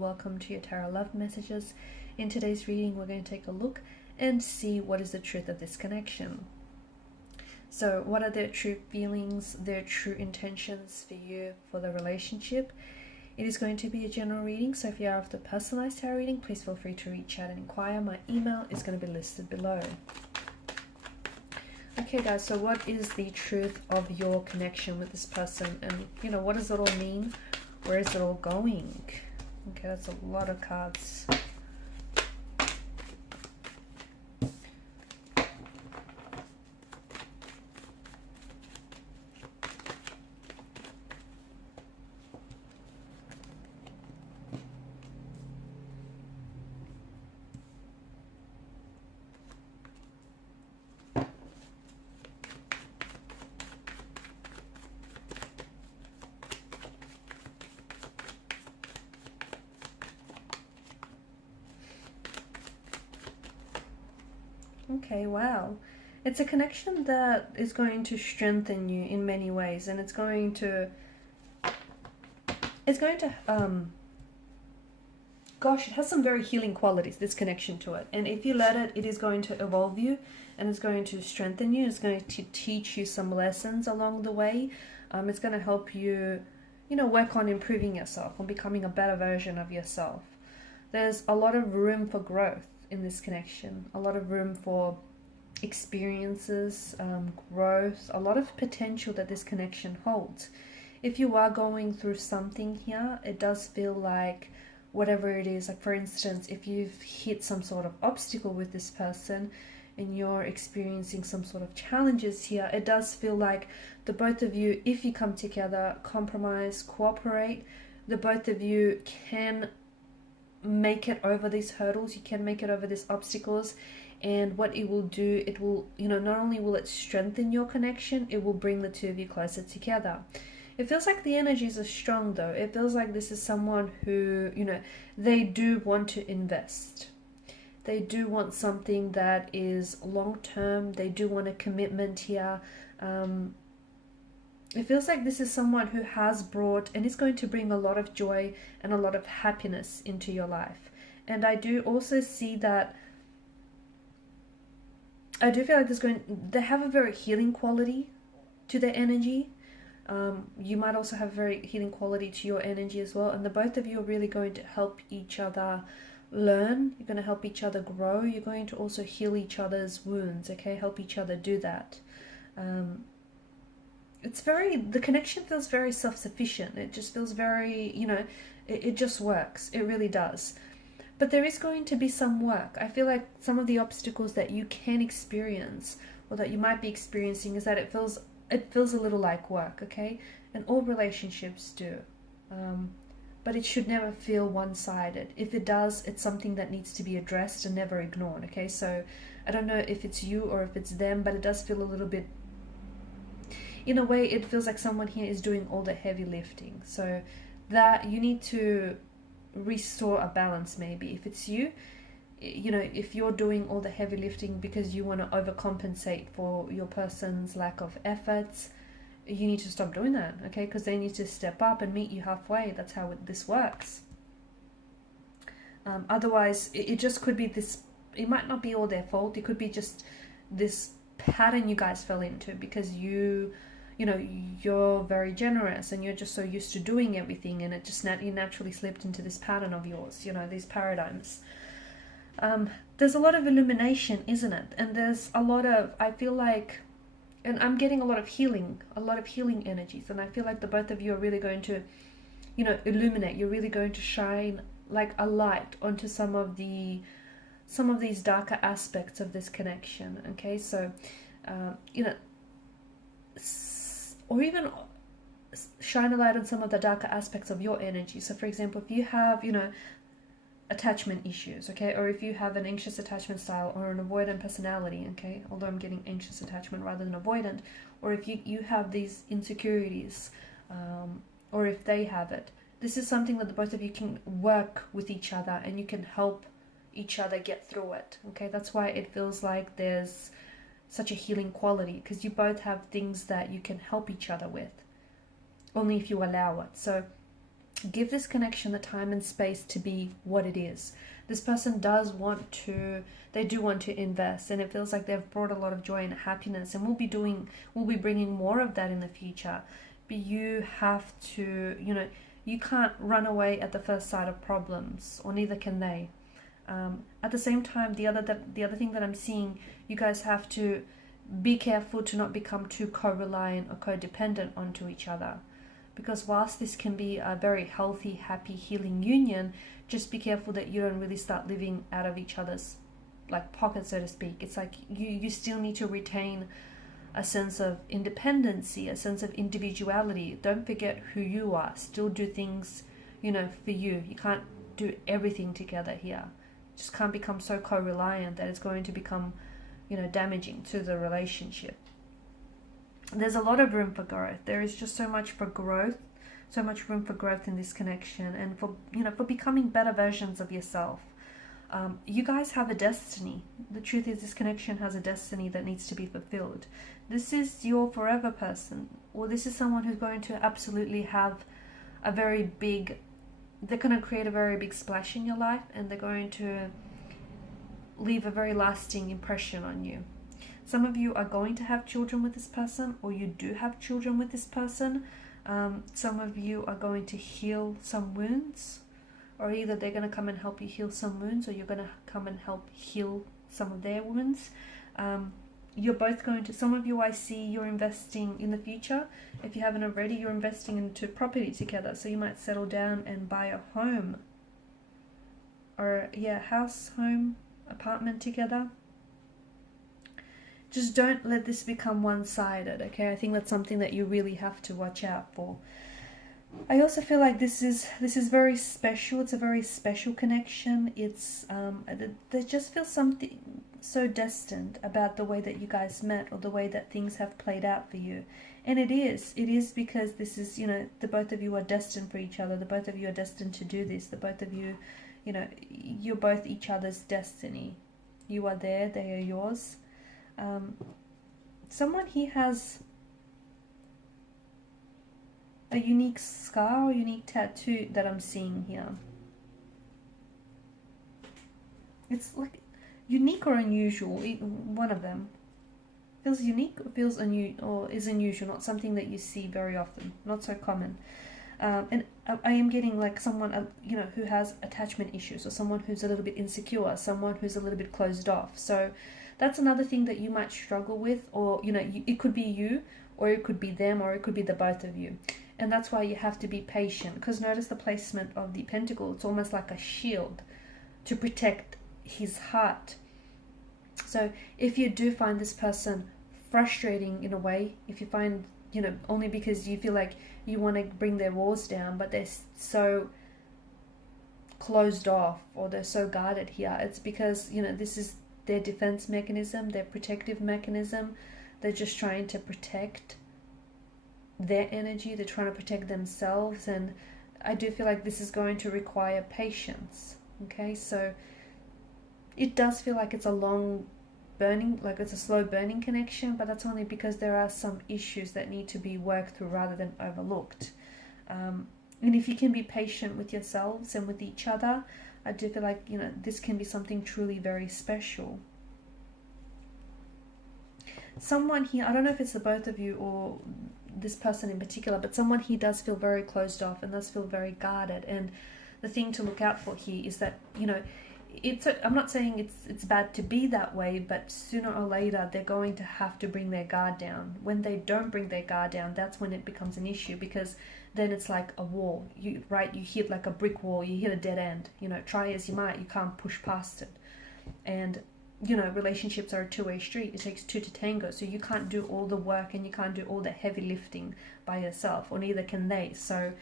welcome to your tarot love messages. In today's reading, we're going to take a look and see what is the truth of this connection. So what are their true feelings, their true intentions for you, for the relationship? It is going to be a general reading, so if you are after personalized tarot reading, please feel free to reach out and inquire. My email is going to be listed below. Okay guys, so what is the truth of your connection with this person, and what does it all mean? Where is it all going? Okay, that's a lot of cards. Okay, wow. It's a connection that is going to strengthen you in many ways, and it's going to gosh, it has some very healing qualities, this connection to it. And if you let it, it is going to evolve you, and it's going to strengthen you. It's going to teach you some lessons along the way. It's going to help you, work on improving yourself, on becoming a better version of yourself. There's a lot of room for growth in this connection, a lot of room for experiences, growth, a lot of potential that this connection holds. If you are going through something here, it does feel like whatever it is, like for instance, if you've hit some sort of obstacle with this person and you're experiencing some sort of challenges here, it does feel like the both of you, if you come together, compromise, cooperate, the both of you can make it over these hurdles, you can make it over these obstacles. And what it will do, it will, not only will it strengthen your connection, it will bring the two of you closer together. It feels like the energies are strong though. It feels like this is someone who, they do want to invest. They do want something that is long-term. They do want a commitment here. It feels like this is someone who has brought and is going to bring a lot of joy and a lot of happiness into your life. And I do also see that I do feel like they have a very healing quality to their energy. You might also have a very healing quality to your energy as well. And the both of you are really going to help each other learn. You're going to help each other grow. You're going to also heal each other's wounds, okay? Help each other do that. The connection feels very self-sufficient. It just feels very, it just works. It really does. But there is going to be some work. I feel like some of the obstacles that you can experience or that you might be experiencing is that it feels a little like work, okay? And all relationships do. But it should never feel one-sided. If it does, it's something that needs to be addressed and never ignored, okay? So I don't know if it's you or if it's them, but it does feel a little bit, in a way, it feels like someone here is doing all the heavy lifting. So that you need to restore a balance maybe. If it's you, if you're doing all the heavy lifting because you want to overcompensate for your person's lack of efforts, you need to stop doing that, okay? Because they need to step up and meet you halfway. That's how this works. Otherwise, it just could be this, it might not be all their fault. It could be just this pattern you guys fell into because you're very generous and you're just so used to doing everything, and it just you naturally slipped into this pattern of yours, these paradigms. There's a lot of illumination, isn't it? And there's a lot of, I feel like, and I'm getting a lot of healing energies, and I feel like the both of you are really going to, illuminate. You're really going to shine like a light onto some of these darker aspects of this connection, okay? So, or even shine a light on some of the darker aspects of your energy. So for example, if you have, attachment issues, okay, or if you have an anxious attachment style or an avoidant personality, okay, although I'm getting anxious attachment rather than avoidant, or if you have these insecurities, or if they have it, this is something that the both of you can work with each other and you can help each other get through it, okay? That's why it feels like there's such a healing quality, because you both have things that you can help each other with, only if you allow it. So Give this connection the time and space to be what it is. This person does want to, they do want to invest, and it feels like they've brought a lot of joy and happiness, and we'll be bringing more of that in the future. But you have to, you can't run away at the first sight of problems, or neither can they. At the same time, the other thing that I'm seeing, you guys have to be careful to not become too co-reliant or codependent onto each other. Because whilst this can be a very healthy, happy, healing union, just be careful that you don't really start living out of each other's like pocket, so to speak. It's like you still need to retain a sense of independency, a sense of individuality. Don't forget who you are. Still do things, for you. You can't do everything together here. Just can't become so co-reliant that it's going to become, damaging to the relationship. There's a lot of room for growth. There is just so much for growth, so much room for growth in this connection, and for becoming better versions of yourself. You guys have a destiny. The truth is, this connection has a destiny that needs to be fulfilled. This is your forever person, or this is someone who's going to absolutely have a very big, they're going to create a very big splash in your life, and they're going to leave a very lasting impression on you. Some of you are going to have children with this person, or you do have children with this person. Some of you are going to heal some wounds, or either they're going to come and help you heal some wounds, or you're going to come and help heal some of their wounds. You're both going to, some of you I see you're investing in the future. If you haven't already, you're investing into property together. So you might settle down and buy a home, or house, home, apartment together. Just don't let this become one-sided, okay? I think that's something that you really have to watch out for. I also feel like this is very special. It's a very special connection. It's there just feels something so destined about the way that you guys met, or the way that things have played out for you. And it is because this is, the both of you are destined for each other. The both of you are destined to do this. The both of you, you're both each other's destiny. You are there, they are yours. Someone here has a unique scar or unique tattoo that I'm seeing here. It's like unique or unusual, one of them. Feels unique or feels or is unusual, not something that you see very often, not so common. And I am getting like someone, who has attachment issues, or someone who's a little bit insecure, someone who's a little bit closed off. So that's another thing that you might struggle with, or, it could be you, or it could be them, or it could be the both of you. And that's why you have to be patient, because notice the placement of the pentacle. It's almost like a shield to protect his heart. So if you do find this person frustrating in a way, if you find, only because you feel like you want to bring their walls down, but they're so closed off, or they're so guarded here, it's because, this is their defense mechanism, their protective mechanism. They're just trying to protect their energy. They're trying to protect themselves. And I do feel like this is going to require patience. Okay, so it does feel like it's a long burning, like it's a slow burning connection, but that's only because there are some issues that need to be worked through rather than overlooked. And if you can be patient with yourselves and with each other, I do feel like, this can be something truly very special. Someone here, I don't know if it's the both of you or this person in particular, but someone here does feel very closed off and does feel very guarded. And the thing to look out for here is that, I'm not saying it's bad to be that way, but sooner or later they're going to have to bring their guard down. When they don't bring their guard down, that's when it becomes an issue, because then it's like a wall. You hit like a brick wall, you hit a dead end. Try as you might, you can't push past it. And relationships are a two-way street. It takes two to tango, so you can't do all the work and you can't do all the heavy lifting by yourself, or neither can they. So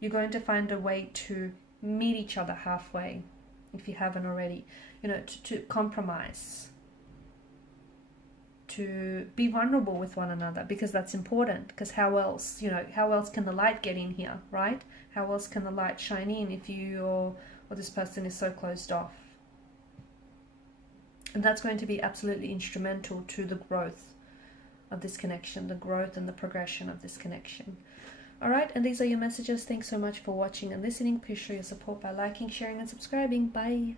you're going to find a way to meet each other halfway, if you haven't already, to compromise, to be vulnerable with one another, because that's important. Because how else can the light get in here, right? How else can the light shine in if you or this person is so closed off? And that's going to be absolutely instrumental to the growth of this connection, the growth and the progression of this connection. All right, and these are your messages. Thanks so much for watching and listening. Please show your support by liking, sharing, and subscribing. Bye.